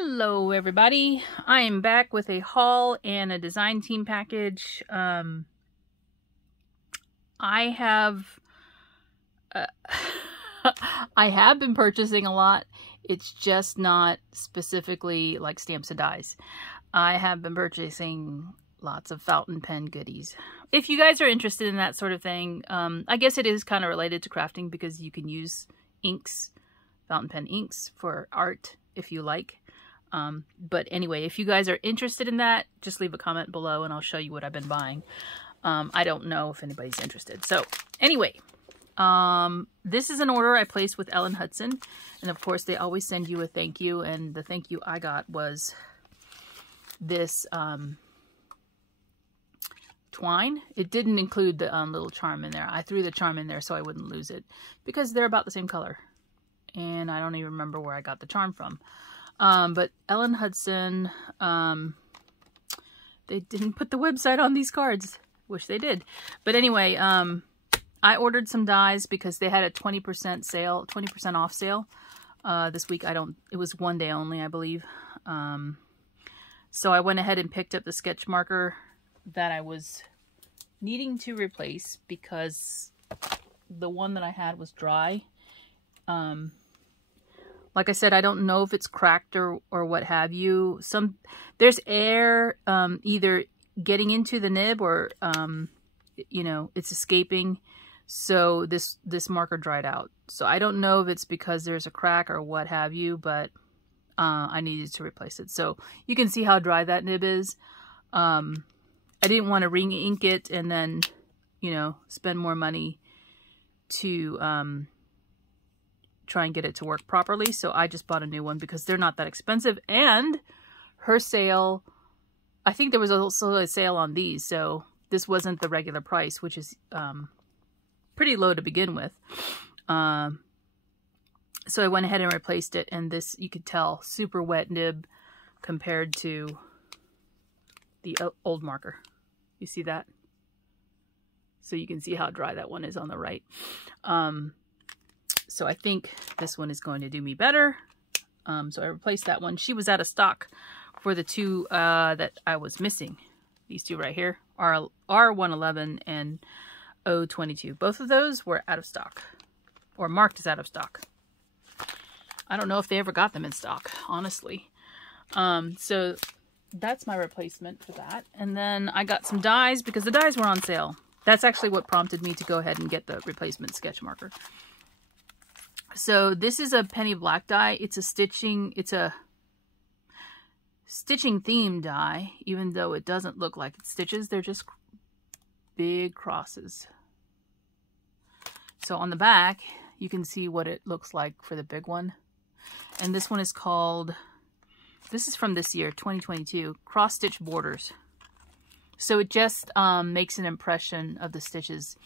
Hello everybody, I am back with a haul and a design team package. I have I have been purchasing a lot. It's just not specifically like stamps and dies. I have been purchasing lots of fountain pen goodies. If you guys are interested in that sort of thing, I guess it is kind of related to crafting because you can use inks, fountain pen inks for art if you like. But anyway, if you guys are interested in that, just leave a comment below and I'll show you what I've been buying. I don't know if anybody's interested. So anyway, this is an order I placed with Ellen Hudson. And of course, they always send you a thank you. And the thank you I got was this twine. It didn't include the little charm in there. I threw the charm in there so I wouldn't lose it because they're about the same color. And I don't even remember where I got the charm from. But Ellen Hudson, they didn't put the website on these cards. Wish they did. But anyway, I ordered some dies because they had a 20% sale, 20% off sale. This week, it was one day only, I believe. So I went ahead and picked up the sketch marker that I was needing to replace because the one that I had was dry. Like I said, I don't know if it's cracked or what have you. There's air either getting into the nib or, you know, it's escaping. So this marker dried out. So I don't know if it's because there's a crack or what have you, but I needed to replace it. So you can see how dry that nib is. I didn't want to ring ink it and then, you know, spend more money to try and get it to work properly. So I just bought a new one because they're not that expensive. And her sale, I think there was also a sale on these. So this wasn't the regular price, which is pretty low to begin with. So I went ahead and replaced it. And this, you could tell, super wet nib compared to the old marker. You see that? So you can see how dry that one is on the right. So I think this one is going to do me better. So I replaced that one. She was out of stock for the two that I was missing. These two right here, R111 and O22. Both of those were out of stock, or marked as out of stock. I don't know if they ever got them in stock, honestly. So that's my replacement for that. And then I got some dies because the dies were on sale. That's actually what prompted me to go ahead and get the replacement sketch marker. So this is a penny black die. It's a stitching theme die, even though it doesn't look like it stitches. They're just big crosses. So on the back, you can see what it looks like for the big one. And this one is called, this is from this year, 2022, Cross Stitch Borders. So it just makes an impression of the stitches.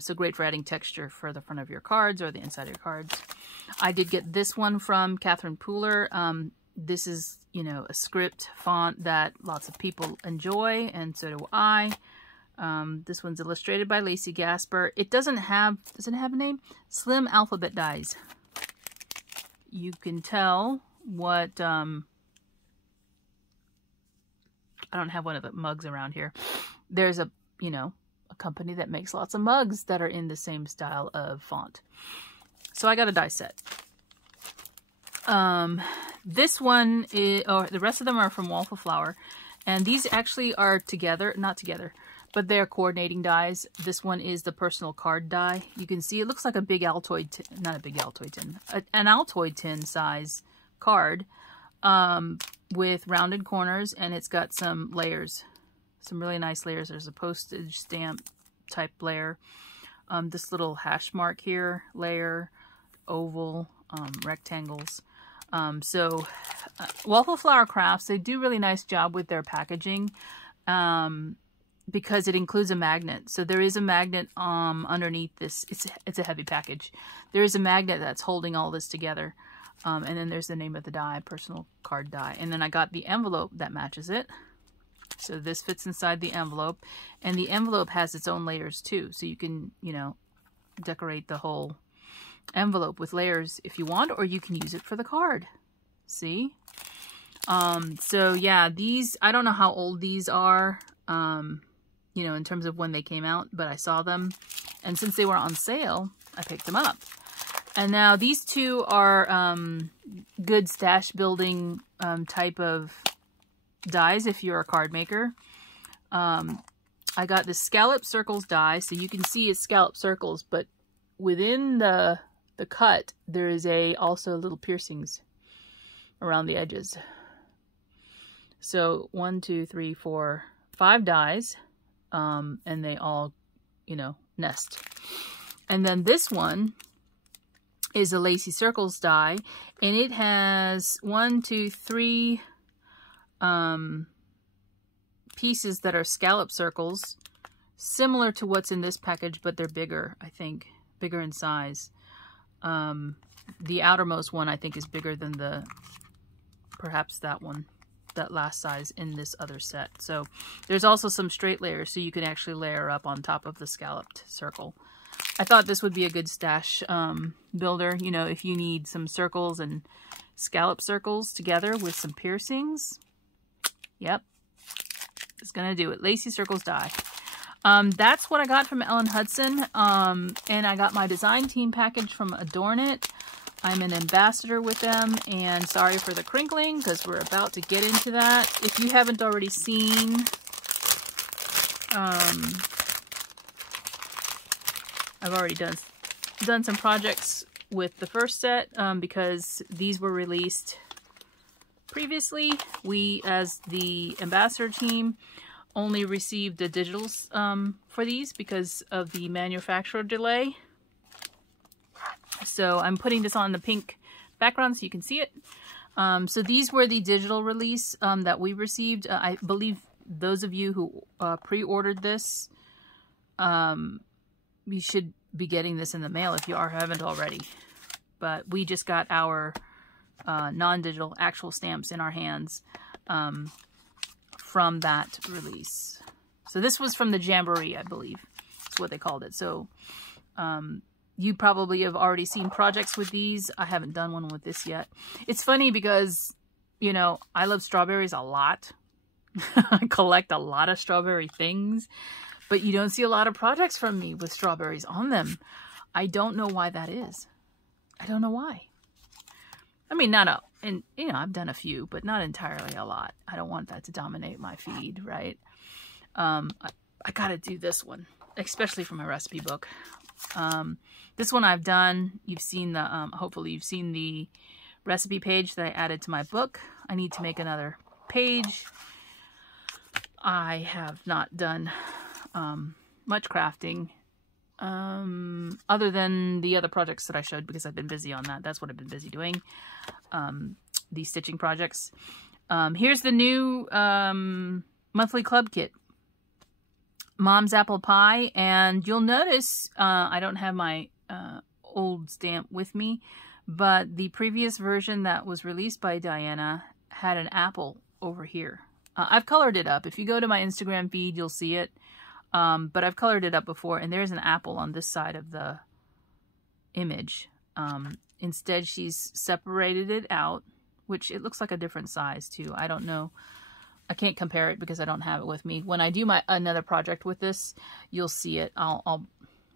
So great for adding texture for the front of your cards or the inside of your cards. I did get this one from Catherine Pooler. This is, you know, a script font that lots of people enjoy, and so do I. This one's illustrated by Lacy Gasper. It does it have a name? Slim Alphabet Dies. You can tell what, I don't have one of the mugs around here. There's a, you know, a company that makes lots of mugs that are in the same style of font. So I got a die set. This one is, or the rest of them are from Waffle Flower. And these actually are together, not together, but they're coordinating dies. This one is the personal card die. You can see it looks like a big Altoid tin, not a big Altoid tin, an Altoid tin size card with rounded corners, and it's got some layers. Some really nice layers. There's a postage stamp type layer. This little hash mark here, layer, oval, rectangles. So Waffle Flower Crafts, they do really nice job with their packaging because it includes a magnet. So there is a magnet underneath this. It's a heavy package. There is a magnet that's holding all this together. And then there's the name of the die, personal card die. And then I got the envelope that matches it. So this fits inside the envelope, and the envelope has its own layers too. So you can, you know, decorate the whole envelope with layers if you want, or you can use it for the card. See? So yeah, these, I don't know how old these are, you know, in terms of when they came out, but I saw them. And since they were on sale, I picked them up. And now these two are good stash building type of dies if you're a card maker. I got the Scallop Circles die, so you can see it's scallop circles, but within the cut, there is also little piercings around the edges. So 1, 2, 3, 4, 5 dies, and they all, you know, nest. And then this one is a Lacy Circles die, and it has 1, 2, 3 pieces that are scallop circles, similar to what's in this package, but they're bigger, I think, bigger in size. The outermost one, I think, is bigger than perhaps that one, that last size in this other set. So there's also some straight layers, so you can actually layer up on top of the scalloped circle. I thought this would be a good stash builder, you know, if you need some circles and scallop circles together with some piercings. Yep, it's gonna do it. Lacy Circles Die. That's what I got from Ellen Hudson, and I got my design team package from AdornIt. I'm an ambassador with them, and sorry for the crinkling because we're about to get into that. If you haven't already seen, I've already done some projects with the first set because these were released previously. We, as the ambassador team, only received the digitals for these because of the manufacturer delay. So I'm putting this on the pink background so you can see it. So these were the digital release that we received. I believe those of you who pre-ordered this, you should be getting this in the mail if you haven't already. But we just got our non-digital actual stamps in our hands from that release. So this was from the Jamboree, I believe. That's what they called it. So you probably have already seen projects with these. I haven't done one with this yet. It's funny because, you know, I love strawberries a lot. I collect a lot of strawberry things, but you don't see a lot of projects from me with strawberries on them. I don't know why that is. I don't know why. I mean, and you know, I've done a few, but not entirely a lot. I don't want that to dominate my feed, right? I gotta do this one, especially for my recipe book. This one I've done. You've seen the, hopefully you've seen the recipe page that I added to my book. I need to make another page. I have not done much crafting other than the other projects that I showed because I've been busy on that. That's what I've been busy doing, these stitching projects. Here's the new monthly club kit, Mom's Apple Pie, and you'll notice I don't have my old stamp with me, but the previous version that was released by Diana had an apple over here. I've colored it up. If you go to my Instagram feed, you'll see it. But I've colored it up before, and there's an apple on this side of the image. Instead, she's separated it out, which it looks like a different size too. I don't know. I can't compare it because I don't have it with me. When I do another project with this, you'll see it. I'll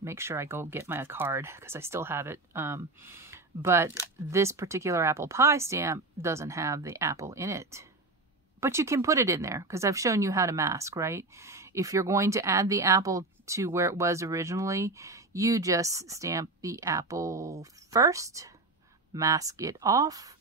make sure I go get my card because I still have it. But this particular apple pie stamp doesn't have the apple in it. But you can put it in there because I've shown you how to mask, right? If you're going to add the apple to where it was originally, you just stamp the apple first, mask it off,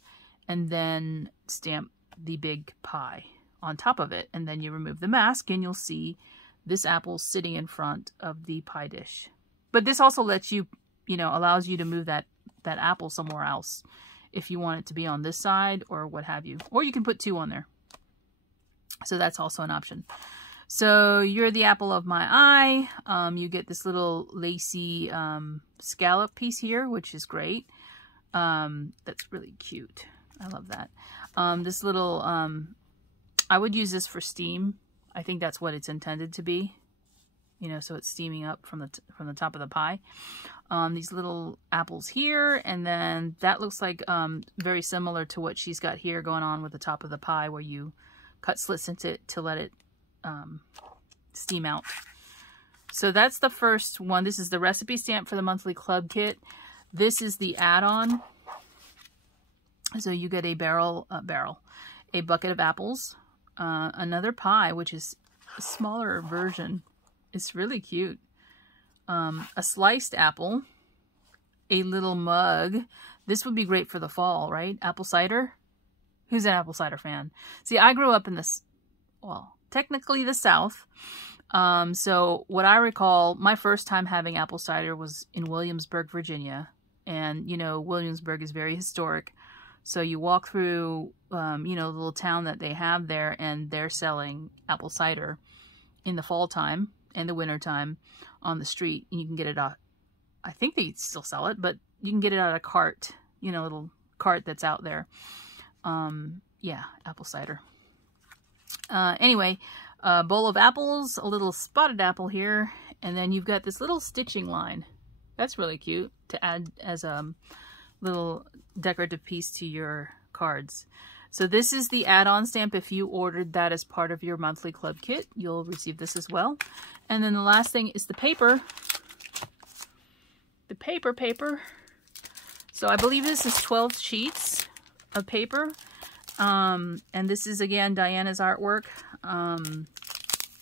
and then stamp the big pie on top of it. And then you remove the mask and you'll see this apple sitting in front of the pie dish. But this also lets you, you know, allows you to move that apple somewhere else if you want it to be on this side or what have you. Or you can put two on there. So that's also an option. So you're the apple of my eye. You get this little lacy scallop piece here, which is great. That's really cute. I love that. This little, I would use this for steam. I think that's what it's intended to be. You know, so it's steaming up from the top of the pie. these little apples here, and then that looks like very similar to what she's got here going on with the top of the pie, where you cut slits into it to let it steam out. So that's the first one. This is the recipe stamp for the monthly club kit. This is the add-on. So you get a a bucket of apples, another pie, which is a smaller version. It's really cute. A sliced apple, a little mug. This would be great for the fall, right? Apple cider. Who's an apple cider fan? See, I grew up in this, well, technically the South. So what I recall, my first time having apple cider was in Williamsburg, Virginia. And, you know, Williamsburg is very historic. So you walk through, you know, the little town that they have there, and they're selling apple cider in the fall time and the winter time on the street. And you can get it out. I think they still sell it, but you can get it out of a cart, you know, little cart that's out there. Yeah, apple cider. Anyway, a bowl of apples, a little spotted apple here, and then you've got this little stitching line. That's really cute to add as a little decorative piece to your cards. So this is the add-on stamp. If you ordered that as part of your monthly club kit, you'll receive this as well. And then the last thing is the paper. The paper. So I believe this is 12 sheets of paper. And this is, again, Diana's artwork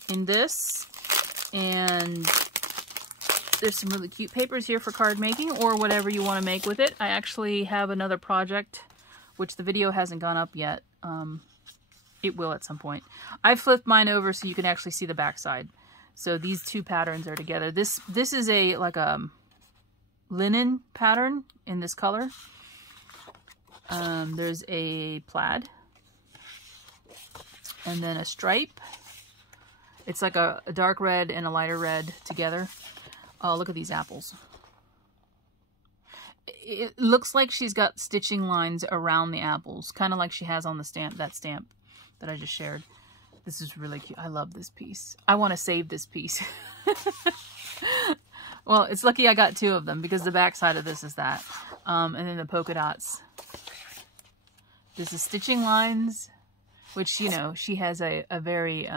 in this. And there's some really cute papers here for card making or whatever you want to make with it. I actually have another project, which the video hasn't gone up yet. It will at some point. I flipped mine over so you can actually see the backside. So these two patterns are together. This is like a linen pattern in this color. There's a plaid. And then a stripe. It's like a dark red and a lighter red together. Oh, look at these apples. It looks like she's got stitching lines around the apples, kind of like she has on the stamp, that stamp that I just shared. This is really cute. I love this piece. I want to save this piece. Well, it's lucky I got two of them because the back side of this is that. And then the polka dots. This is stitching lines, which, you know, she has a very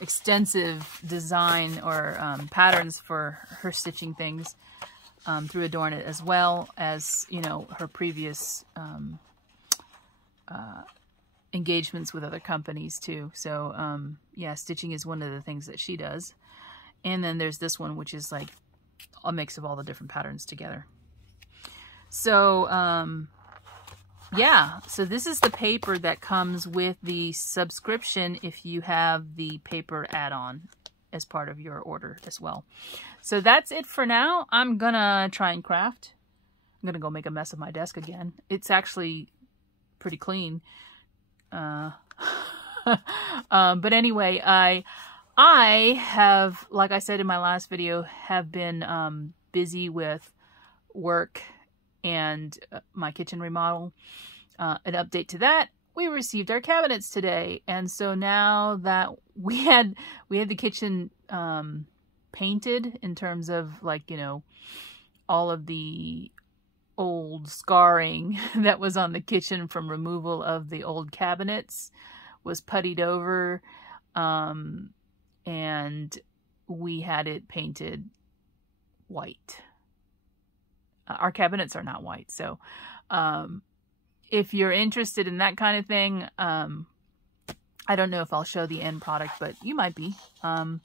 extensive design or patterns for her stitching things through AdornIt, as well as, you know, her previous engagements with other companies too. So yeah, stitching is one of the things that she does. And then there's this one, which is like a mix of all the different patterns together. So yeah, so this is the paper that comes with the subscription if you have the paper add-on as part of your order as well. So that's it for now. I'm gonna try and craft. I'm gonna go make a mess of my desk again. It's actually pretty clean. But anyway, I have, like I said in my last video, have been busy with work and my kitchen remodel. An update to that, we received our cabinets today, and so now that we had the kitchen painted in terms of, like, you know, all of the old scarring that was on the kitchen from removal of the old cabinets was puttied over, and we had it painted white. Our cabinets are not white, so if you're interested in that kind of thing, I don't know if I'll show the end product, but you might be. I'm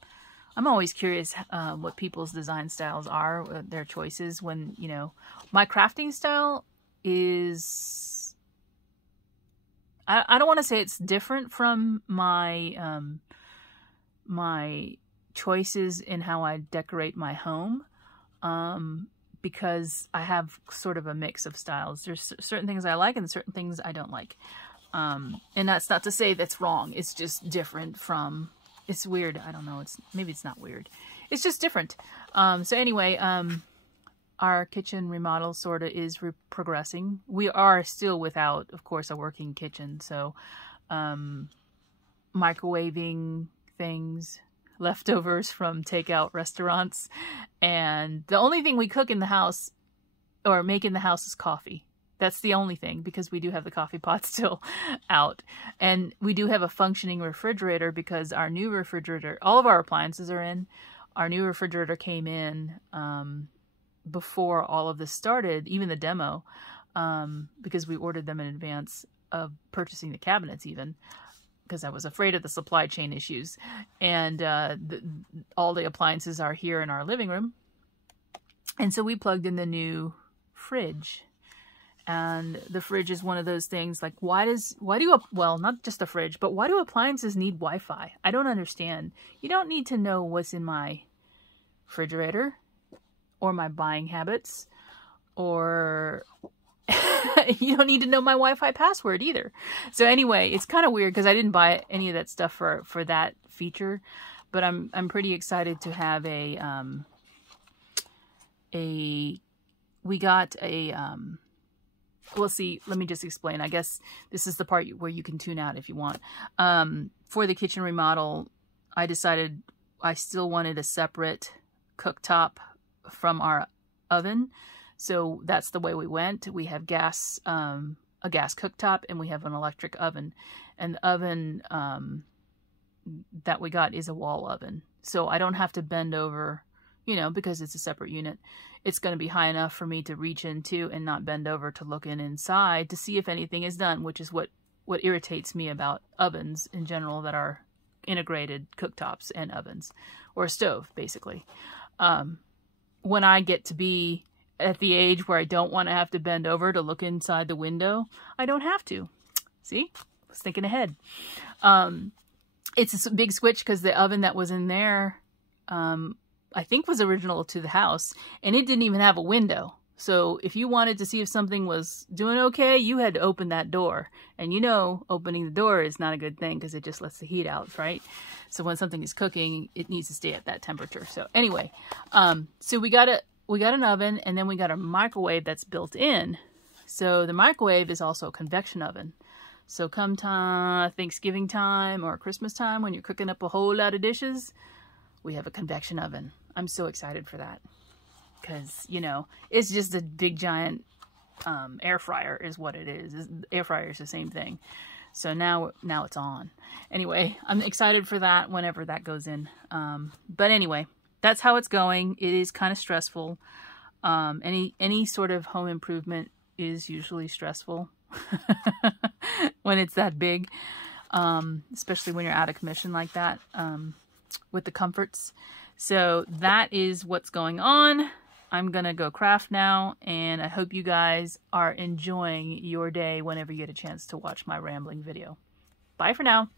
always curious what people's design styles are, their choices. When, you know, my crafting style is, I don't want to say it's different from my my choices in how I decorate my home. Because I have sort of a mix of styles. There's certain things I like and certain things I don't like. And that's not to say that's wrong. It's just different from, it's weird. I don't know. Maybe it's not weird. It's just different. So anyway, our kitchen remodel sort of is progressing. We are still without, of course, a working kitchen. So microwaving things, leftovers from takeout restaurants. And the only thing we cook in the house or make in the house is coffee. That's the only thing, because we do have the coffee pot still out. And we do have a functioning refrigerator because our new refrigerator, all of our appliances are in. Our new refrigerator came in before all of this started, even the demo, because we ordered them in advance of purchasing the cabinets even, because I was afraid of the supply chain issues. And all the appliances are here in our living room. And so we plugged in the new fridge. And the fridge is one of those things like, well, not just the fridge, but why do appliances need Wi-Fi? I don't understand. You don't need to know what's in my refrigerator or my buying habits, or you don't need to know my Wi-Fi password either. So anyway, it's kind of weird because I didn't buy any of that stuff for that feature, but I'm pretty excited to have we got a, well, see, let me just explain. I guess this is the part where you can tune out if you want. For the kitchen remodel, I decided I still wanted a separate cooktop from our oven. So that's the way we went. We have gas, a gas cooktop, and we have an electric oven. And the oven that we got is a wall oven. So I don't have to bend over, you know, because it's a separate unit. It's going to be high enough for me to reach into and not bend over to look inside to see if anything is done, which is what irritates me about ovens in general that are integrated cooktops and ovens, or a stove, basically. When I get to be at the age where I don't want to have to bend over to look inside the window, I don't have to. See? I was thinking ahead. It's a big switch because the oven that was in there, I think was original to the house, and it didn't even have a window. So if you wanted to see if something was doing okay, you had to open that door. And you know, opening the door is not a good thing because it just lets the heat out, right? So when something is cooking, it needs to stay at that temperature. So anyway, so we got an oven, and then we got a microwave that's built in. So the microwave is also a convection oven. So come Thanksgiving time or Christmas time, when you're cooking up a whole lot of dishes, we have a convection oven. I'm so excited for that because, you know, it's just a big giant air fryer is what it is. Air fryer is the same thing. So now it's on. Anyway, I'm excited for that whenever that goes in. But anyway, that's how it's going. It is kind of stressful. Any sort of home improvement is usually stressful when it's that big, especially when you're out of commission like that. With the comforts. So that is what's going on. I'm gonna go craft now, and I hope you guys are enjoying your day whenever you get a chance to watch my rambling video. Bye for now.